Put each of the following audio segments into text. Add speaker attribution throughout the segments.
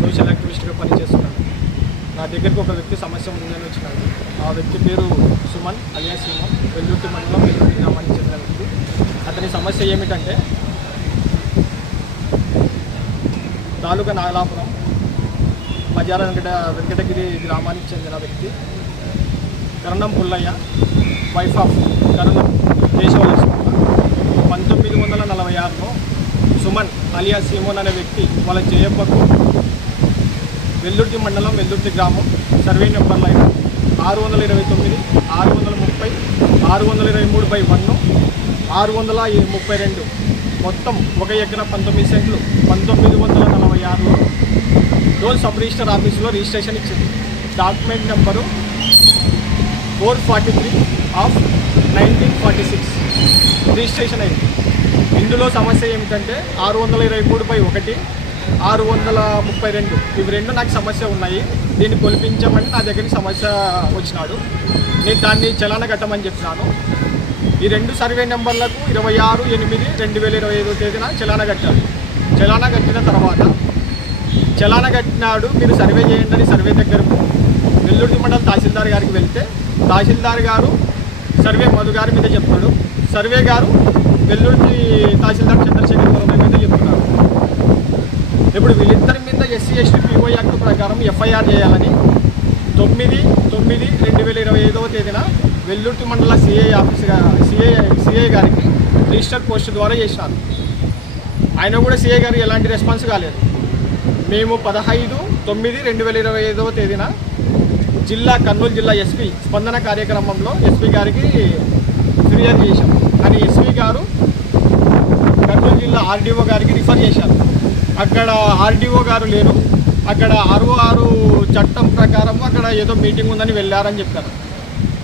Speaker 1: Social యాక్టివిస్ట్గా పనిచేస్తున్నాను. నా దగ్గరికి ఒక వ్యక్తి సమస్య ఉందని వచ్చినాడు. ఆ వ్యక్తి పేరు సుమన్ అలియా సుమన్. వెల్లుర్తి మండలం వెల్లుర్తి గ్రామానికి చెందిన వ్యక్తి. అతని సమస్య ఏమిటంటే తాలూకా నాగలాపురం బజార వెంకట వెంకటగిరి గ్రామానికి చెందిన వ్యక్తి. కరణం పుల్లయ్య వైఫ్ ఆఫ్ కరణం కేశవలక్ష్మమ్మ పంతొమ్మిది వందల నలభై ఆరులో సుమన్ అలియా సీమోన్ అనే వ్యక్తి వాళ్ళ జయప్పకు వెల్లుర్తి మండలం వెల్లుర్తి గ్రామం. సర్వే నెంబర్ లైన్ ఆరు వందల ఇరవై తొమ్మిది ఆరు వందల ముప్పై ఆరు వందల ఇరవై మూడు బై వన్ ఆరు వందల ముప్పై రెండు. మొత్తం ఒక ఎకరా పంతొమ్మిది సెంట్లు పంతొమ్మిది వందల నలభై ఆరులో డోల్ సబ్ రిజిస్టర్ ఆఫీసులో రిజిస్ట్రేషన్ ఇచ్చింది. Document number four forty three of nineteen forty six. Registration అయింది. ఇందులో సమస్య ఏమిటంటే ఆరు వందల ఇరవై మూడు బై ఒకటి ఆరు వందల ముప్పై రెండు. ఇవి రెండు నాకు సమస్య ఉన్నాయి. దీన్ని కొలిపించమని నా దగ్గరికి సమస్య వచ్చినాడు. నేను దాన్ని చలాన కట్టమని చెప్పినాను. ఈ రెండు సర్వే నెంబర్లకు ఇరవై ఆరు ఎనిమిది రెండు వేల ఇరవై ఐదో తేదీన చలాన కట్టాను చలాన కట్టిన తర్వాత చలాన కట్టినాడు మీరు సర్వే చేయండి అని సర్వే దగ్గరకు వెల్లుర్తి మండలం తహసీల్దార్ గారికి వెళ్తే తహసీల్దార్ గారు సర్వే మధు గారి మీద చెప్తాడు. సర్వే గారు వెల్లుర్తి తహసీల్దార్ చంద్రశేఖర్ మీద చెప్తున్నారు. ఇప్పుడు వీళ్ళిద్దరి మీద ఎస్సీ ఎస్టీ పీఓ యాక్ట్ ప్రకారం ఎఫ్ఐఆర్ చేయాలని తొమ్మిది తొమ్మిది రెండు వేల ఇరవై ఐదవ తేదీన వెల్లుర్తి మండల సిఐ ఆఫీస్ సిఐ సిఐ గారికి రిజిస్టర్ పోస్ట్ ద్వారా చేసినారు ఆయన కూడా సిఐ గారు ఎలాంటి రెస్పాన్స్ కాలేదు. మేము పదహైదు తొమ్మిది రెండు వేల ఇరవై ఐదవ తేదీన జిల్లా కర్నూలు జిల్లా ఎస్పీ స్పందన కార్యక్రమంలో ఎస్పీ గారికి ఫిర్యాదు చేశాం. కానీ ఎస్పీ గారు కర్నూలు జిల్లా ఆర్డీఓ గారికి రిఫర్ చేశారు. అక్కడ ఆర్డీఓ గారు లేరు. అక్కడ ఆరు చట్టం ప్రకారం అక్కడ ఏదో మీటింగ్ ఉందని వెళ్ళారని చెప్పారు.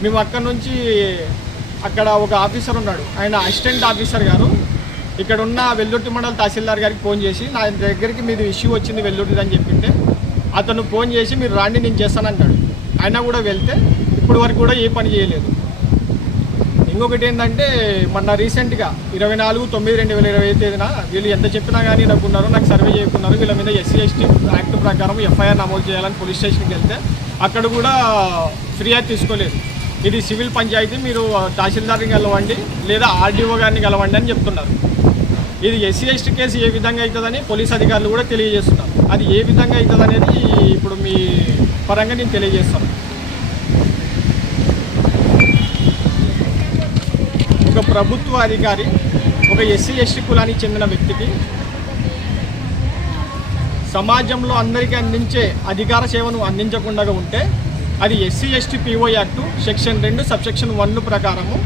Speaker 1: మేము అక్కడ నుంచి అక్కడ ఒక ఆఫీసర్ ఉన్నాడు. ఆయన అసిస్టెంట్ ఆఫీసర్ గారు. ఇక్కడ ఉన్న వెల్లుర్తి మండల తహసీల్దార్ గారికి ఫోన్ చేసి నా దగ్గరికి మీది ఇష్యూ వచ్చింది వెల్లుర్తిది అని చెప్పింటే అతను ఫోన్ చేసి మీరు రాండి నేను చేస్తానంటాడు ఆయన కూడా వెళ్తే ఇప్పుడు వరకు కూడా ఏ పని చేయలేదు. ఇంకొకటి ఏంటంటే మొన్న రీసెంట్గా ఇరవై నాలుగు తొమ్మిది రెండు వేల ఇరవై తేదీన వీళ్ళు ఎంత చెప్పినా కానీ నాకు నాకు సర్వే చేయకున్నారు. వీళ్ళ మీద ఎస్సీ ఎస్టీ యాక్ట్ ప్రకారం ఎఫ్ఐఆర్ నమోదు చేయాలని పోలీస్ స్టేషన్కి వెళ్తే అక్కడ కూడా ఫిర్యాదు తీసుకోలేదు. ఇది సివిల్ పంచాయతీ మీరు తహసీల్దార్ని కలవండి లేదా ఆర్డీఓ గారిని కలవండి అని చెప్తున్నారు. ఇది ఎస్సీ ఎస్టీ కేసు ఏ విధంగా అవుతుందని పోలీస్ అధికారులు కూడా తెలియజేస్తున్నారు. అది ఏ విధంగా అవుతుంది అనేది ఇప్పుడు మీ పరంగా నేను తెలియజేస్తాను. ప్రభుత్వ అధికారి ఒక ఎస్సీ ఎస్టీ కులానికి చెందిన వ్యక్తికి సమాజంలో అందరికీ అందించే అధికార సేవను అందించకుండా ఉంటే అది SC ST PO act section రెండు సబ్సెక్షన్ వన్ ప్రకారము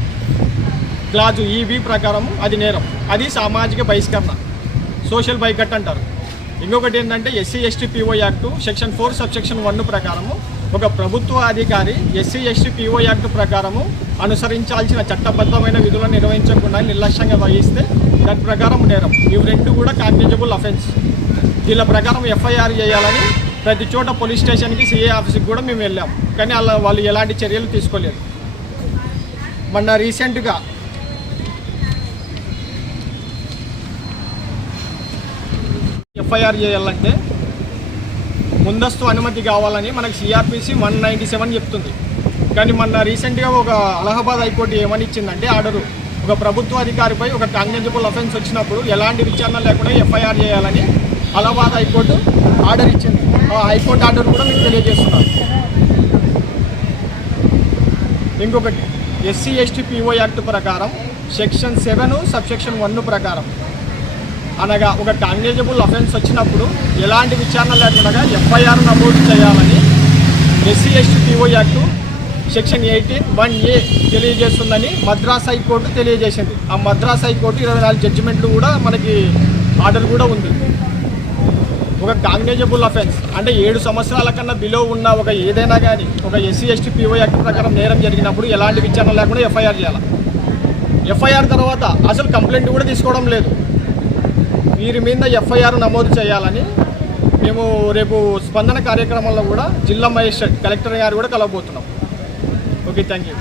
Speaker 1: క్లాజు ఈబీ ప్రకారము అది నేరం. అది సామాజిక బహిష్కరణ. సోషల్ బైకట్ అంటారు. ఇంకొకటి ఏంటంటే SC ST PO act section four subsection one ప్రకారము ఒక ప్రభుత్వ అధికారి ఎస్సీ ఎస్టీ పీఓ యాక్ట్ ప్రకారము అనుసరించాల్సిన చట్టబద్ధమైన విధులను నిర్వహించకుండా నిర్లక్ష్యంగా వహిస్తే దాని ప్రకారం నేరం. ఇవి రెండు కూడా కాగ్నిజబుల్ అఫెన్స్. దీని ప్రకారం ఎఫ్ఐఆర్ చేయాలని ప్రతి చోట పోలీస్ స్టేషన్కి సిఏ ఆఫీస్కి కూడా మేము వెళ్ళాం. కానీ అలా వాళ్ళు ఎలాంటి చర్యలు తీసుకోలేదు. మొన్న రీసెంట్గా ఎఫ్ఐఆర్ చేయాలంటే ముందస్తు అనుమతి కావాలని మనకి సిఆర్పిసి వన్ నైంటీ సెవెన్ చెప్తుంది. కానీ మొన్న రీసెంట్గా ఒక అలహాబాద్ హైకోర్టు ఏమని ఇచ్చిందంటే ఆర్డరు ఒక ప్రభుత్వ అధికారిపై ఒక కాగ్నిజబుల్ అఫెన్స్ వచ్చినప్పుడు ఎలాంటి విచారణ లేకుండా ఎఫ్ఐఆర్ చేయాలని అలహాబాద్ హైకోర్టు ఆర్డర్ ఇచ్చింది. ఆ హైకోర్టు ఆర్డర్ కూడా మీకు తెలియజేస్తున్నాను. ఇంకొకటి ఎస్సీ ఎస్టీ పీఓ యాక్ట్ ప్రకారం సెక్షన్ సెవెన్ సబ్సెక్షన్ వన్ ప్రకారం అనగా ఒక కాగ్నిజబుల్ అఫెన్స్ వచ్చినప్పుడు ఎలాంటి విచారణ లేకుండా ఎఫ్ఐఆర్ నమోదు చేయాలని SC ST PO act section eighteen one A తెలియజేస్తుందని Madras high court తెలియజేసింది. ఆ మద్రాస్ హైకోర్టు ఇరవై నాలుగు జడ్జిమెంట్లు కూడా మనకి ఆర్డర్ కూడా ఉంది. ఒక కాగ్నిజబుల్ అఫెన్స్ అంటే ఏడు సంవత్సరాల కన్నా బిలో ఉన్న ఒక ఏదైనా కానీ ఒక ఎస్సీ ఎస్టీ పీఓ యాక్ట్ ప్రకారం నేరం జరిగినప్పుడు ఎలాంటి విచారణ లేకుండా ఎఫ్ఐఆర్ చేయాలి? ఎఫ్ఐఆర్ తర్వాత అసలు కంప్లైంట్ కూడా తీసుకోవడం లేదు. వీరి మీద ఎఫ్ఐఆర్ నమోదు చేయాలని మేము రేపు స్పందన కార్యక్రమంలో కూడా జిల్లా మజిస్ట్రేట్ కలెక్టర్ గారు కూడా కలవబోతున్నాం. Okay thank you.